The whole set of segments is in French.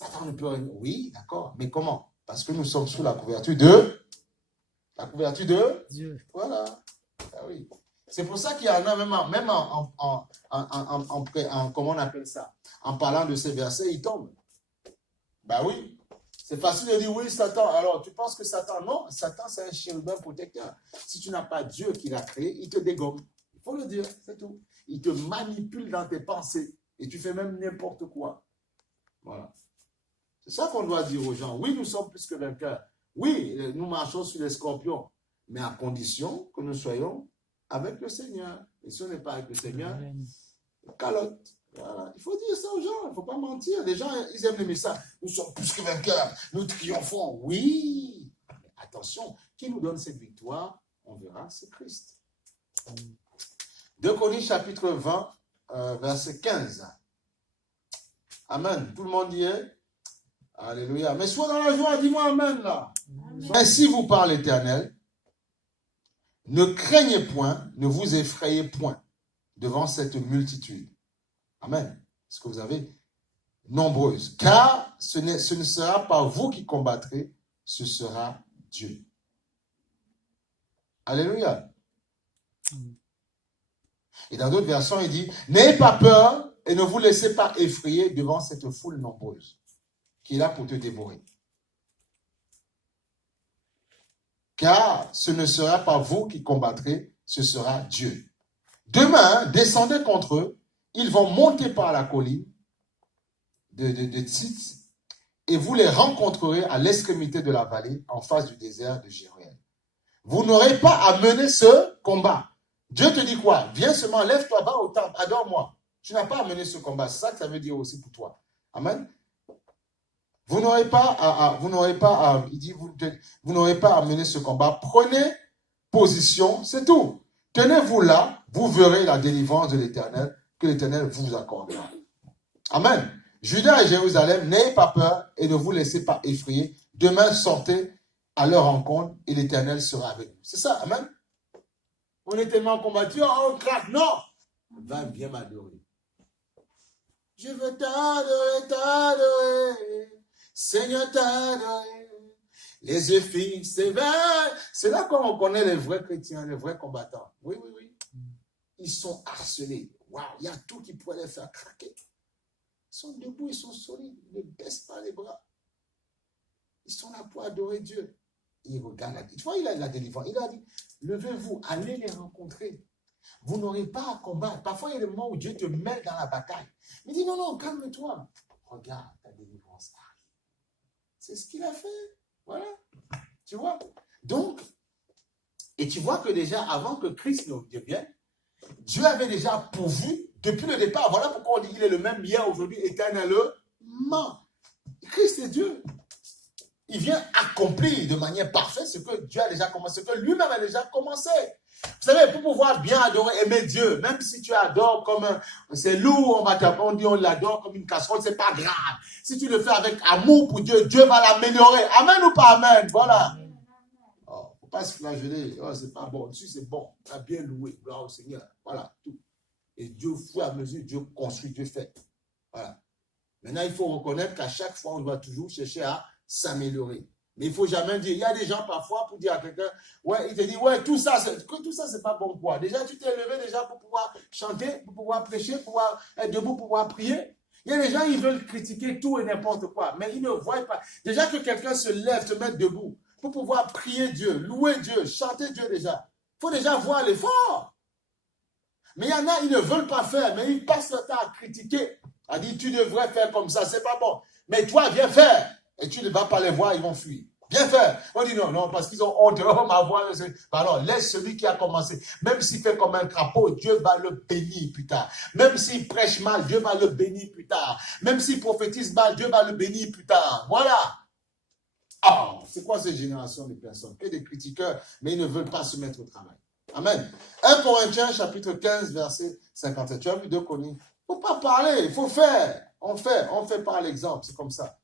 Satan ne peut rien. Oui, d'accord. Mais comment? Parce que nous sommes sous la couverture de Dieu. Voilà. Ah oui. C'est pour ça qu'il y en a même comment on appelle ça? En parlant de ces versets, ils tombent. Ben oui. C'est facile de dire oui, Satan. Alors, tu penses que Satan, non, Satan, c'est un chérubin protecteur. Si tu n'as pas Dieu qui l'a créé, il te dégomme. Il faut le dire, c'est tout. Il te manipule dans tes pensées. Et tu fais même n'importe quoi. Voilà. C'est ça qu'on doit dire aux gens. Oui, nous sommes plus que vainqueurs. Oui, nous marchons sur les scorpions. Mais à condition que nous soyons avec le Seigneur. Et si on n'est pas avec le Seigneur, calotte. Voilà. Il faut dire ça aux gens, il ne faut pas mentir. Les gens, ils aiment les messages. Nous sommes plus que vainqueurs, nous triomphons. Oui, mais attention, qui nous donne cette victoire? On verra, c'est Christ. 2 Corinthiens chapitre 20, verset 15. Amen. Tout le monde y est? Alléluia. Mais sois dans la joie, dis-moi Amen là. Amen. Ainsi vous parle l'Éternel. Ne craignez point, ne vous effrayez point devant cette multitude. Amen. Ce que vous avez nombreuses. Car ce ne sera pas vous qui combattrez, ce sera Dieu. Alléluia. Et dans d'autres versions, il dit, n'ayez pas peur et ne vous laissez pas effrayer devant cette foule nombreuse qui est là pour te dévorer. Car ce ne sera pas vous qui combattrez, ce sera Dieu. Demain, descendez contre eux, ils vont monter par la colline de Tzit, et vous les rencontrerez à l'extrémité de la vallée, en face du désert de Jéruel. Vous n'aurez pas à mener ce combat. Dieu te dit quoi? Viens seulement, lève-toi, va au temple, adore-moi. Tu n'as pas à mener ce combat. C'est ça que ça veut dire aussi pour toi. Amen. Vous n'aurez pas à mener ce combat. Prenez position, c'est tout. Tenez-vous là, vous verrez la délivrance de l'Éternel, que l'Éternel vous accordera. Amen. Juda et Jérusalem, n'ayez pas peur et ne vous laissez pas effrayer. Demain, sortez à leur rencontre et l'Éternel sera avec vous. C'est ça, amen. On est tellement combattu, on craque. Non! Va bien m'adorer. Je veux t'adorer, t'adorer. Seigneur, t'adorer. Les yeux fixés vers. C'est là qu'on connaît les vrais chrétiens, les vrais combattants. Oui, oui, oui. Ils sont harcelés. Waouh, il y a tout qui pourrait les faire craquer. Ils sont debout, ils sont solides, ils ne baissent pas les bras. Ils sont là pour adorer Dieu. Ils regardent. Tu vois, il a la délivrance. Il a dit, levez-vous, allez les rencontrer. Vous n'aurez pas à combattre. Parfois, il y a des moments où Dieu te met dans la bataille. Il dit, non, non, calme-toi. Regarde ta délivrance. C'est ce qu'il a fait. Voilà. Tu vois? Donc, et tu vois que déjà, avant que Christ ne devienne, Dieu avait déjà pourvu depuis le départ. Voilà pourquoi on dit qu'il est le même hier, aujourd'hui, éternellement. Christ est Dieu. Il vient accomplir de manière parfaite ce que Dieu a déjà commencé, ce que lui-même a déjà commencé. Vous savez, pour pouvoir bien adorer, aimer Dieu, même si tu adores comme c'est lourd, on dit on l'adore comme une casserole, c'est pas grave. Si tu le fais avec amour pour Dieu, Dieu va l'améliorer. Amen ou pas amen? Voilà. Oh, faut pas se flageller. Oh, c'est pas bon. Si c'est bon, tu as bien loué. Gloire au Seigneur. Voilà, tout. Et Dieu, au fur et à mesure, Dieu construit, Dieu fait. Voilà. Maintenant, il faut reconnaître qu'à chaque fois, on doit toujours chercher à s'améliorer. Mais il ne faut jamais dire, il y a des gens parfois pour dire à quelqu'un, ouais, il te dit, ouais, tout ça, c'est pas bon quoi. Déjà, tu t'es levé déjà pour pouvoir chanter, pour pouvoir prêcher, pour pouvoir être debout, pour pouvoir prier. Il y a des gens, ils veulent critiquer tout et n'importe quoi, mais ils ne voient pas. Déjà que quelqu'un se lève, se mette debout, pour pouvoir prier Dieu, louer Dieu, chanter Dieu déjà. Il faut déjà voir l'effort. Mais il y en a, ils ne veulent pas faire, mais ils passent leur temps à critiquer. À dire, tu devrais faire comme ça, c'est pas bon. Mais toi, viens faire. Et tu ne vas pas les voir, ils vont fuir. Viens faire. On dit non, non, parce qu'ils ont honte. Oh, ma voix. Pardon, laisse celui qui a commencé. Même s'il fait comme un crapaud, Dieu va le bénir plus tard. Même s'il prêche mal, Dieu va le bénir plus tard. Même s'il prophétise mal, Dieu va le bénir plus tard. Voilà. Ah, c'est quoi cette génération de personnes? Que des critiqueurs, mais ils ne veulent pas se mettre au travail. Amen. 1 Corinthiens, chapitre 15, verset 57. Tu as vu 2 Corinthiens? Il ne faut pas parler, il faut faire. On fait par l'exemple, c'est comme ça.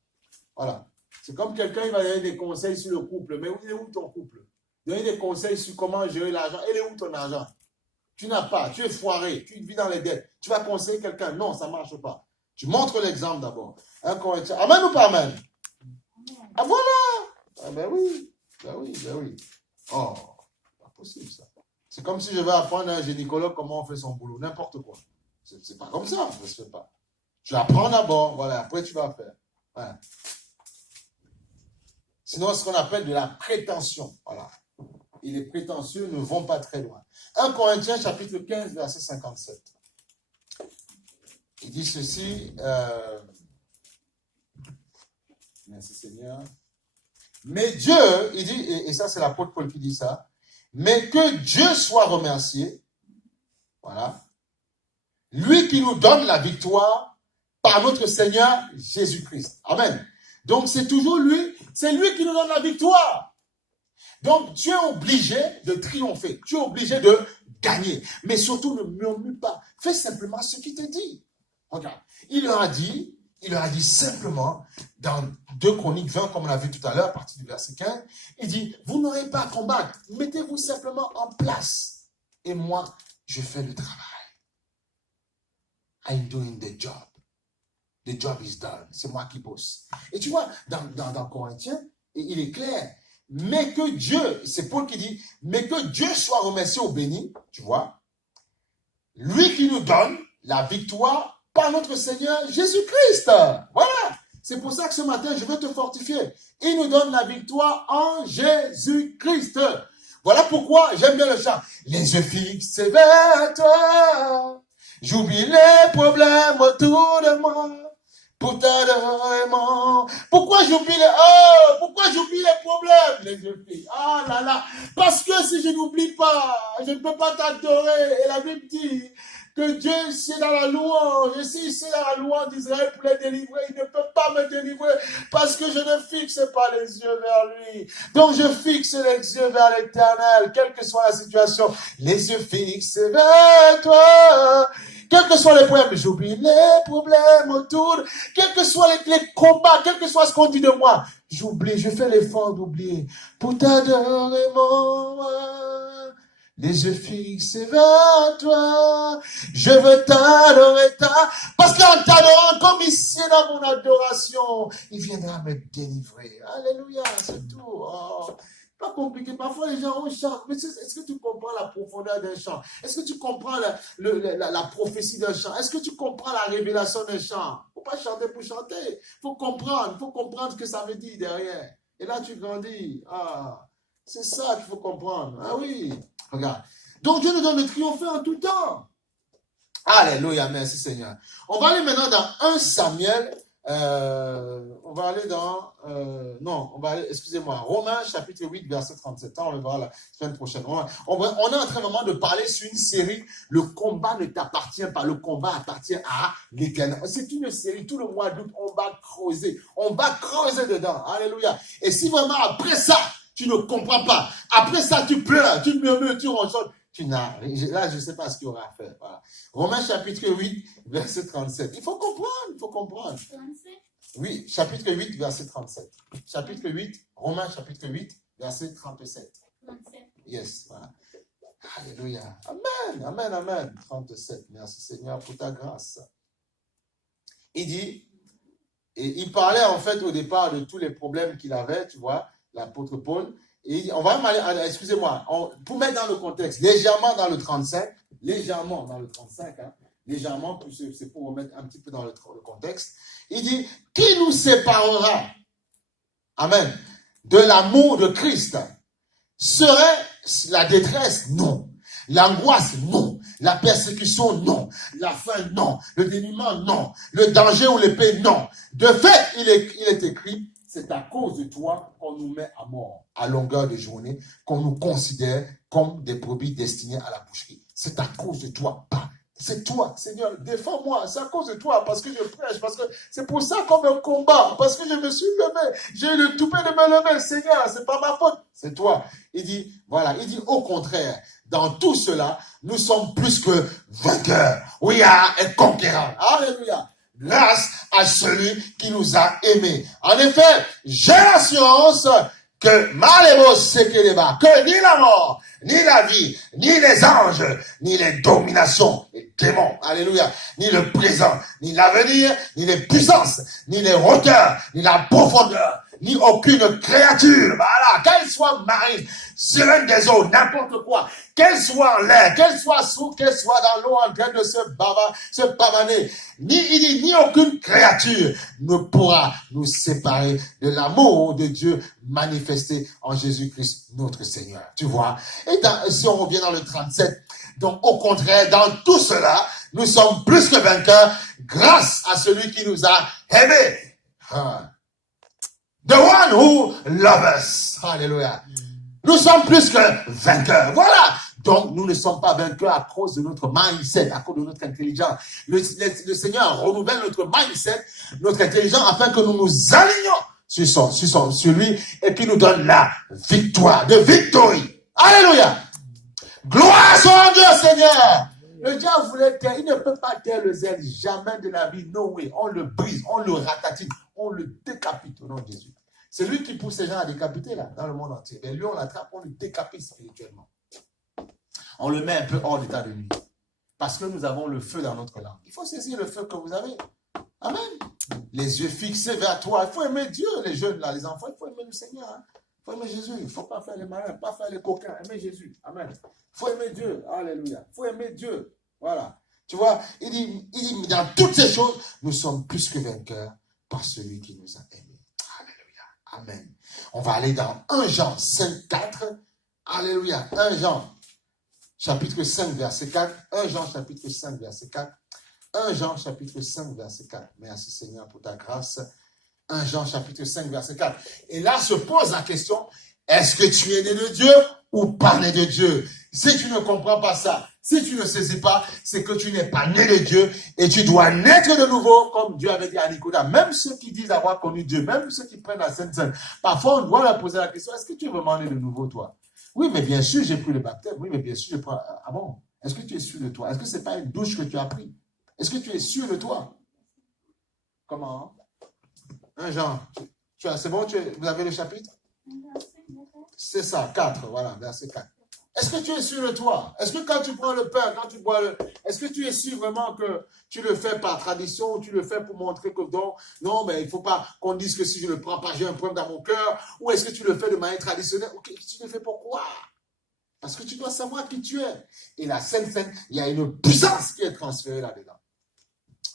Voilà. C'est comme quelqu'un, il va donner des conseils sur le couple. Mais il est où ton couple? Donner des conseils sur comment gérer l'argent. Il est où ton argent? Tu n'as pas, tu es foiré, tu vis dans les dettes. Tu vas conseiller quelqu'un? Non, ça ne marche pas. Tu montres l'exemple d'abord. 1 Corinthiens. Amen ou pas amen? Ah voilà. Ah ben oui. Ben oui, ben oui. Oh, pas possible ça. C'est comme si je vais apprendre à un gynécologue comment on fait son boulot. N'importe quoi. C'est pas comme ça. Ça ne se fait pas. Tu apprends d'abord. Voilà. Après, tu vas faire. Voilà. Sinon, ce qu'on appelle de la prétention. Voilà. Et les prétentieux ne vont pas très loin. 1 Corinthiens, chapitre 15, verset 57. Il dit ceci. Merci Seigneur. Mais Dieu, il dit, et ça c'est l'apôtre Paul qui dit ça, mais que Dieu soit remercié, voilà, lui qui nous donne la victoire par notre Seigneur Jésus-Christ. Amen. Donc c'est toujours lui, c'est lui qui nous donne la victoire. Donc tu es obligé de triompher, tu es obligé de gagner, mais surtout ne murmure pas, fais simplement ce qu'il te dit. Regarde, il leur a dit simplement, dans 2 Chroniques 20, comme on l'a vu tout à l'heure, à partir du verset 15, il dit, vous n'aurez pas à combattre, mettez-vous simplement en place. Et moi, je fais le travail. I'm doing the job. The job is done. C'est moi qui bosse. Et tu vois, dans Corinthiens, il est clair, mais que Dieu, c'est Paul qui dit, mais que Dieu soit remercié au béni, tu vois, lui qui nous donne la victoire par notre Seigneur Jésus-Christ. Voilà. C'est pour ça que ce matin, je veux te fortifier. Il nous donne la victoire en Jésus-Christ. Voilà pourquoi j'aime bien le chant. Les yeux fixés vers toi. J'oublie les problèmes autour de moi. Pour t'adorer. Pourquoi j'oublie les problèmes, les yeux fixés? Ah là là. Parce que si je n'oublie pas, je ne peux pas t'adorer. Et la Bible dit que Dieu, c'est dans la louange. Et si c'est dans la louange d'Israël pour les délivrer, il ne peut pas me délivrer parce que je ne fixe pas les yeux vers lui. Donc je fixe les yeux vers l'Éternel, quelle que soit la situation. Les yeux fixés vers toi. Quels que soient les problèmes, j'oublie les problèmes autour. Quels que soient les combats, quel que soit ce qu'on dit de moi, j'oublie, je fais l'effort d'oublier. Pour t'adorer, les yeux fixés vers toi, je veux t'adorer, parce qu'en t'adorant, comme ici dans mon adoration, il viendra me délivrer. Alléluia, c'est tout. Oh, pas compliqué. Parfois, les gens chantent. Mais est-ce que tu comprends la profondeur d'un chant? Est-ce que tu comprends la prophétie d'un chant? Est-ce que tu comprends la révélation d'un chant? Il ne faut pas chanter pour chanter. Il faut comprendre ce que ça veut dire derrière. Et là, tu grandis. Ah, c'est ça qu'il faut comprendre. Ah oui. Regarde. Donc Dieu nous donne le triompher en tout temps. Alléluia, merci Seigneur. On va aller maintenant dans 1 Samuel. On va aller dans... excusez-moi. Romains chapitre 8, verset 37. On le verra la semaine prochaine. On est en train vraiment de parler sur une série. Le combat ne t'appartient pas. Le combat appartient à l'Éternel. C'est une série. Tout le mois d'août, on va creuser. On va creuser dedans. Alléluia. Et si vraiment après ça, tu ne comprends pas. Après ça, tu pleures, tu murmures, tu ronchonnes. Là, je ne sais pas ce qu'il y aura à faire. Voilà. Romains chapitre 8, verset 37. Il faut comprendre. 37? Oui, chapitre 8, verset 37. Chapitre 8, Romains chapitre 8, verset 37. 37. Yes, voilà. Alléluia. Amen, amen, amen. 37. Merci Seigneur pour ta grâce. Il dit, et il parlait en fait au départ de tous les problèmes qu'il avait, tu vois, l'apôtre Paul. Et on va même aller, excusez-moi, pour mettre dans le contexte, légèrement dans le 35, hein, légèrement, c'est pour remettre un petit peu dans le contexte. Il dit, qui nous séparera, amen, de l'amour de Christ? Serait la détresse? Non. L'angoisse? Non. La persécution? Non. La faim? Non. Le dénuement? Non. Le danger ou l'épée? Non. De fait, il est écrit, c'est à cause de toi qu'on nous met à mort à longueur de journée, qu'on nous considère comme des brebis destinées à la boucherie. C'est à cause de toi, pas. C'est toi, Seigneur, défends-moi. C'est à cause de toi, parce que je prêche, parce que c'est pour ça qu'on me combat, parce que je me suis levé. J'ai eu le toupet de me lever, Seigneur, c'est pas ma faute, c'est toi. Il dit, au contraire, dans tout cela, nous sommes plus que vainqueurs. We are a conqueror. Alléluia. Grâce à celui qui nous a aimés. En effet, j'ai l'assurance que Malébo Sekeleba, que ni la mort, ni la vie, ni les anges, ni les dominations, les démons, alléluia, ni le présent, ni l'avenir, ni les puissances, ni les hauteurs, ni la profondeur, ni aucune créature, voilà, qu'elle soit marine, sirène des eaux, n'importe quoi, qu'elle soit en l'air, qu'elle soit sous, qu'elle soit dans l'eau en train de se pavaner, ni aucune créature ne pourra nous séparer de l'amour de Dieu manifesté en Jésus-Christ, notre Seigneur. Tu vois? Et si on revient dans le 37, donc au contraire, dans tout cela, nous sommes plus que vainqueurs grâce à celui qui nous a aimés. The one who loves us. Alléluia. Nous sommes plus que vainqueurs. Voilà. Donc, nous ne sommes pas vainqueurs à cause de notre mindset, à cause de notre intelligence. Le Seigneur renouvelle notre mindset, notre intelligence, afin que nous nous alignions sur lui et qu'il nous donne la victoire, de victory. Alléluia. Gloire soit Dieu, Seigneur. Le diable voulait taire, il ne peut pas taire le zèle jamais de la vie. No way. On le brise, on le ratatine, on le décapite au nom de Jésus. C'est lui qui pousse ces gens à décapiter là, dans le monde entier. Mais lui, on l'attrape, on le décapite spirituellement. On le met un peu hors d'état de nuit. Parce que nous avons le feu dans notre langue. Il faut saisir le feu que vous avez. Amen. Les yeux fixés vers toi. Il faut aimer Dieu, les jeunes là, les enfants. Il faut aimer le Seigneur. Hein. Il faut aimer Jésus. Il ne faut pas faire les malins, pas faire les coquins. Aimer Jésus. Amen. Il faut aimer Dieu. Alléluia. Il faut aimer Dieu. Voilà. Tu vois, il dit, dans toutes ces choses, nous sommes plus que vainqueurs par celui qui nous a aimés. Alléluia. Amen. On va aller dans 1 Jean 5, 4. Alléluia. 1 Jean, chapitre 5, verset 4. 1 Jean, chapitre 5, verset 4. 1 Jean, chapitre 5, verset 4. Merci Seigneur pour ta grâce. 1 Jean, chapitre 5, verset 4. Et là se pose la question, est-ce que tu es né de Dieu ou pas né de Dieu? Si tu ne comprends pas ça, si tu ne saisis pas, c'est que tu n'es pas né de Dieu et tu dois naître de nouveau, comme Dieu avait dit à Nicolas. Même ceux qui disent avoir connu Dieu, même ceux qui prennent la Sainte Seine, parfois on doit leur poser la question, est-ce que tu es vraiment né de nouveau, toi? Oui, mais bien sûr, j'ai pris le baptême. Oui, mais bien sûr, je prends... Ah bon? Est-ce que tu es sûr de toi? Est-ce que ce n'est pas une douche que tu as pris? Est-ce que tu es sûr de toi? Comment? 1 Jean. C'est bon, vous avez le chapitre? C'est ça, 4, voilà, verset 4. Est-ce que tu es sûr de toi? Est-ce que quand tu prends le pain, quand tu bois est-ce que tu es sûr vraiment que tu le fais par tradition ou tu le fais pour montrer que non, mais il ne faut pas qu'on dise que si je ne le prends pas, j'ai un problème dans mon cœur, ou est-ce que tu le fais de manière traditionnelle? Ok, tu le fais pourquoi? Parce que tu dois savoir qui tu es. Et la Sainte Seine, il y a une puissance qui est transférée là-dedans.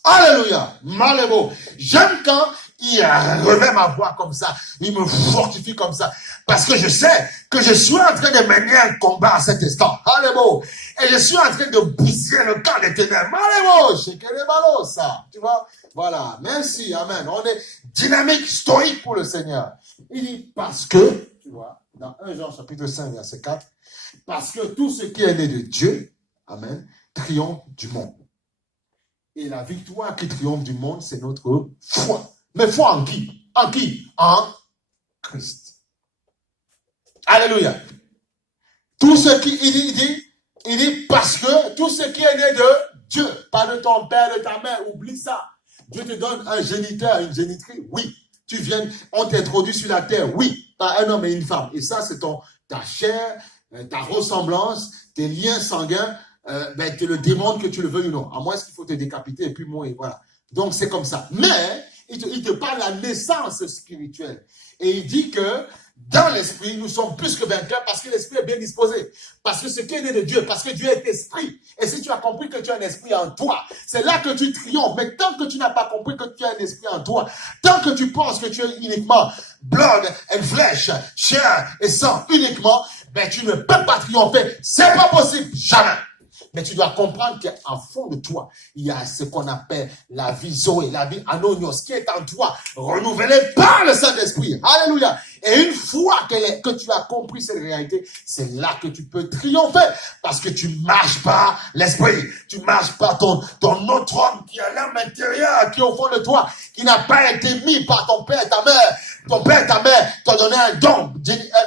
Alléluia, Malébo. J'aime quand il revêt ma voix comme ça, il me fortifie comme ça, parce que je sais que je suis en train de mener un combat à cet instant. Alléluia. Et je suis en train de briser le camp des ténèbres. Alléluia, c'est que les ballots, ça. Tu vois? Voilà, merci, amen. On est dynamique, stoïque pour le Seigneur. Il dit, parce que, tu vois, dans 1 Jean chapitre 5, verset 4, parce que tout ce qui est né de Dieu, amen, triomphe du monde. Et la victoire qui triomphe du monde, c'est notre foi. Mais foi en qui? En qui? En Christ. Alléluia. Tout ce qui, il dit parce que tout ce qui est né de Dieu, pas de ton père, de ta mère, oublie ça. Dieu te donne un géniteur, une génitrice, oui. Tu viens, on t'introduit sur la terre, oui, par un homme et une femme. Et ça, c'est ta chair, ta ressemblance, tes liens sanguins, te le démontre que tu le veuilles ou non. À moins qu'il faut te décapiter et puis mourir, voilà. Donc, c'est comme ça. Mais, il te parle de la naissance spirituelle. Et il dit que dans l'esprit, nous sommes plus que vainqueurs parce que l'esprit est bien disposé. Parce que ce qui est né de Dieu, parce que Dieu est esprit. Et si tu as compris que tu as un esprit en toi, c'est là que tu triomphes. Mais tant que tu n'as pas compris que tu as un esprit en toi, tant que tu penses que tu es uniquement blood and flesh, chair et sang uniquement, tu ne peux pas triompher. C'est pas possible. Jamais. Mais tu dois comprendre qu'en fond de toi, il y a ce qu'on appelle la vie Zoé, la vie Anonios, qui est en toi, renouvelée par le Saint-Esprit. Alléluia. Et une fois que tu as compris cette réalité, c'est là que tu peux triompher. Parce que tu marches par l'Esprit. Tu marches par ton autre homme qui est à l'âme intérieure, qui est au fond de toi, qui n'a pas été mis par ton père et ta mère. Ton père et ta mère t'ont donné un don,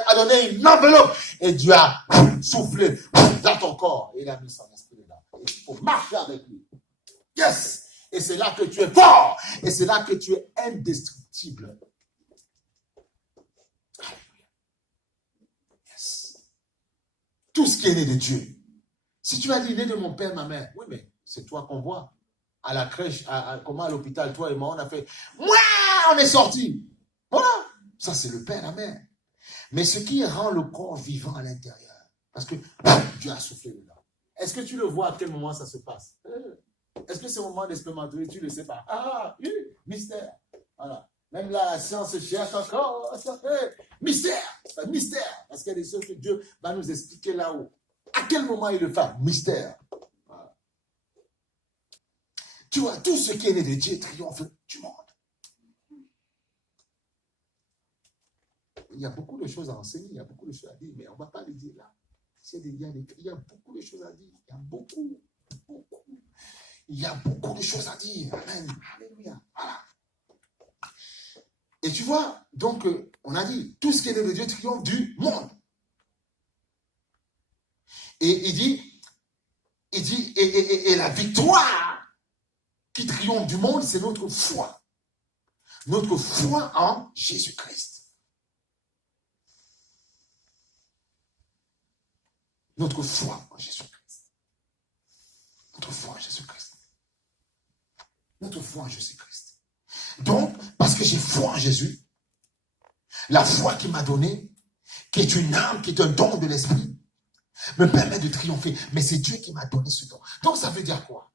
a donné une enveloppe. Et Dieu a soufflé dans ton corps. Et il a mis son esprit dedans. Et il faut marcher avec lui. Yes! Et c'est là que tu es fort. Et c'est là que tu es indestructible. ce qui est né de Dieu. Si tu as dit né de mon père, ma mère, oui, mais c'est toi qu'on voit. À la crèche, comment à l'hôpital, toi et moi, on a fait, on est sorti. Voilà. Ça, c'est le père, la mère. Mais ce qui rend le corps vivant à l'intérieur, parce que Dieu a soufflé dedans. Est-ce que tu le vois à quel moment ça se passe? Est-ce que c'est au moment des spermatozoïdes, tu ne le sais pas? Ah, oui, mystère. Voilà. Même là, la science cherche encore. Mystère. Mystère. Parce qu'il y a des choses que Dieu va nous expliquer là-haut. À quel moment il le fait? Mystère. Voilà. Tu vois, tout ce qui est né de Dieu triomphe du monde. Il y a beaucoup de choses à enseigner, il y a beaucoup de choses à dire, mais on ne va pas les dire là. Il y a beaucoup de choses à dire. Il y a beaucoup. Il y a beaucoup de choses à dire. Amen. Alléluia. Voilà. Et tu vois, donc, on a dit, tout ce qui est né de Dieu triomphe du monde. Et il dit, et la victoire qui triomphe du monde, c'est notre foi. Notre foi en Jésus-Christ. Notre foi en Jésus-Christ. Notre foi en Jésus-Christ. Notre foi en Jésus-Christ. Donc, parce que j'ai foi en Jésus, la foi qu'il m'a donnée, qui est une âme, qui est un don de l'esprit, me permet de triompher. Mais c'est Dieu qui m'a donné ce don. Donc, ça veut dire quoi?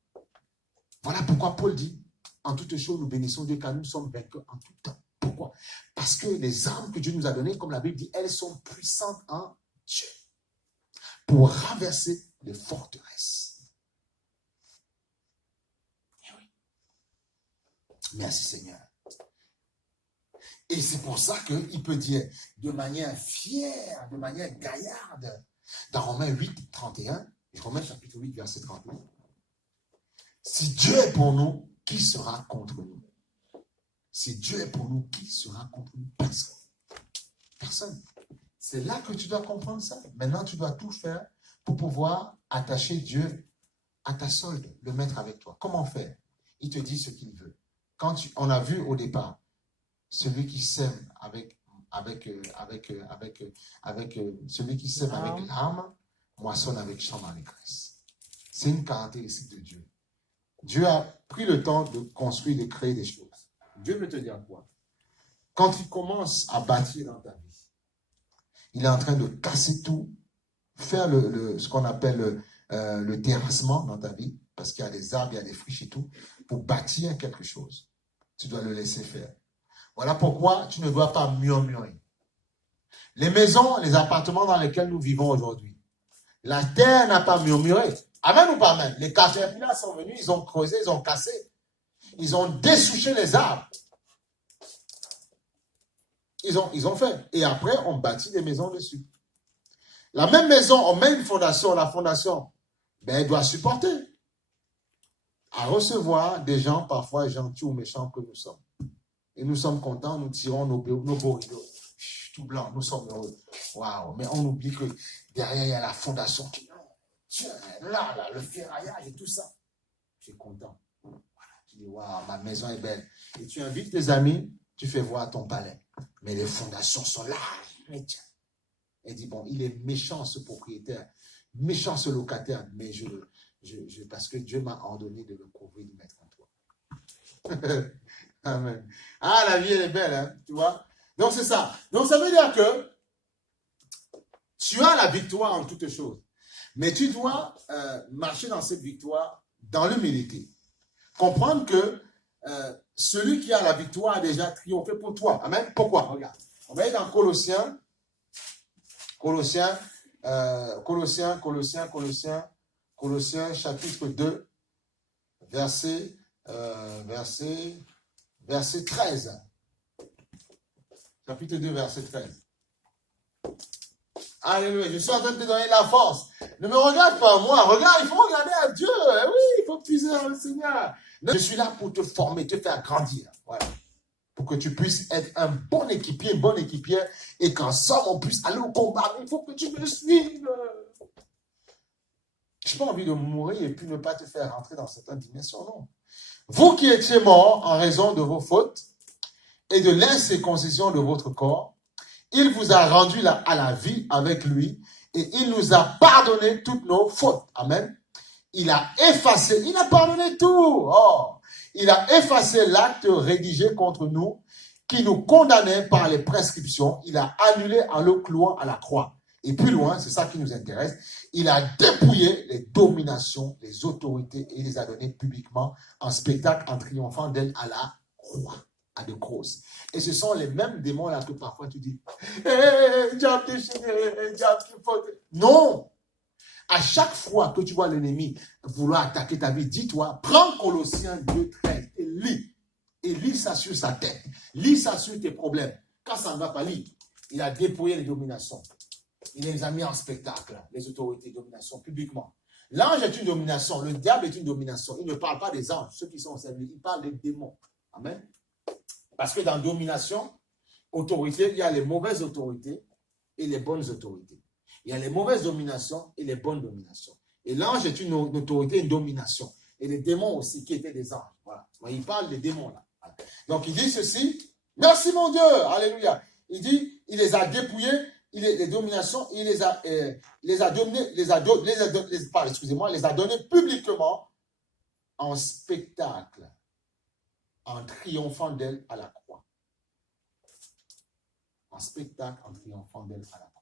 Voilà pourquoi Paul dit, en toutes choses, nous bénissons Dieu car nous sommes vainqueurs en tout temps. Pourquoi? Parce que les armes que Dieu nous a données, comme la Bible dit, elles sont puissantes en Dieu pour renverser les forteresses. Et oui. Merci Seigneur. Et c'est pour ça qu'il peut dire de manière fière, de manière gaillarde, dans Romains 8, 31, Romains chapitre 8, verset 31, si Dieu est pour nous, qui sera contre nous? Si Dieu est pour nous, qui sera contre nous? Personne. Personne. C'est là que tu dois comprendre ça. Maintenant, tu dois tout faire pour pouvoir attacher Dieu à ta solde, le mettre avec toi. Comment faire? Il te dit ce qu'il veut. On a vu au départ, celui qui sème avec celui qui sème avec l'âme, moissonne avec chant d'allégresse. C'est une caractéristique de Dieu. Dieu a pris le temps de construire, de créer des choses. Dieu veut te dire quoi? Quand il commence à bâtir dans ta vie, il est en train de casser tout, faire ce qu'on appelle le terrassement dans ta vie, parce qu'il y a des arbres, il y a des friches et tout, pour bâtir quelque chose. Tu dois le laisser faire. Voilà pourquoi tu ne dois pas murmurer. Les maisons, les appartements dans lesquels nous vivons aujourd'hui, la terre n'a pas murmuré. Amen ou pas amen? Les caterpillars sont venus, ils ont creusé, ils ont cassé. Ils ont dessouché les arbres. Ils ont fait. Et après, on bâtit des maisons dessus. La même maison, on met une fondation. La fondation, elle doit supporter à recevoir des gens parfois gentils ou méchants que nous sommes. Et nous sommes contents, nous tirons nos beaux rideaux. Tout blanc, nous sommes heureux. Waouh! Mais on oublie que derrière, il y a la fondation qui... Tiens, là, le ferraillage et tout ça. Je suis content. Voilà. Tu dis, waouh, ma maison est belle. Et tu invites tes amis, tu fais voir ton palais. Mais les fondations sont là. Mais tiens. Elle dit, bon, il est méchant ce propriétaire, méchant ce locataire, mais parce que Dieu m'a ordonné de le couvrir, de mettre en toi. Amen. Ah, la vie, elle est belle, hein, tu vois. Donc, c'est ça. Donc, ça veut dire que tu as la victoire en toutes choses. Mais tu dois marcher dans cette victoire dans l'humilité. Comprendre que celui qui a la victoire a déjà triomphé pour toi. Amen. Pourquoi? Regarde. On va aller dans Colossiens chapitre 2, verset 13. Chapitre 2, verset 13. Alléluia, je suis en train de te donner la force. Ne me regarde pas moi, regarde, il faut regarder à Dieu. Oui, il faut puiser dans le Seigneur. Je suis là pour te former, te faire grandir. Voilà. Pour que tu puisses être un bon équipier, une bonne équipière, et qu'ensemble on puisse aller au combat. Il faut que tu me suives. Je n'ai pas envie de mourir et puis ne pas te faire rentrer dans certaines dimensions, non. Vous qui étiez morts en raison de vos fautes et de l'incirconcision de votre corps, il vous a rendu à la vie avec lui Et il nous a pardonné toutes nos fautes. Amen. Il a effacé, il a pardonné tout. Oh, il a effacé l'acte rédigé contre nous qui nous condamnait par les prescriptions. Il a annulé en le clouant à la croix. Et plus loin, c'est ça qui nous intéresse, il a dépouillé les dominations, les autorités et les a données publiquement en spectacle en triomphant d'elles à la croix, à de grosses. Et ce sont les mêmes démons là que parfois tu dis, diable déchaîné, diable qui faut. Non! À chaque fois que tu vois l'ennemi vouloir attaquer ta vie, dis-toi, prends Colossiens 2,13 et lis. Et lis ça sur sa tête. Lis ça sur tes problèmes. Quand ça ne va pas, lis. Il a dépouillé les dominations. Il les a mis en spectacle, les autorités de domination, publiquement. L'ange est une domination, le diable est une domination. Il ne parle pas des anges, ceux qui sont au service, il parle des démons. Amen. Parce que dans domination, autorité, il y a les mauvaises autorités et les bonnes autorités. Il y a les mauvaises dominations et les bonnes dominations. Et l'ange est une autorité, une domination. Et les démons aussi, qui étaient des anges. Voilà. Il parle des démons là. Voilà. Donc il dit ceci, merci mon Dieu, alléluia. Il dit, il les a dépouillés, les dominations, il les a donnés publiquement en spectacle, en triomphant d'elle à la croix. En spectacle, en triomphant d'elle à la croix.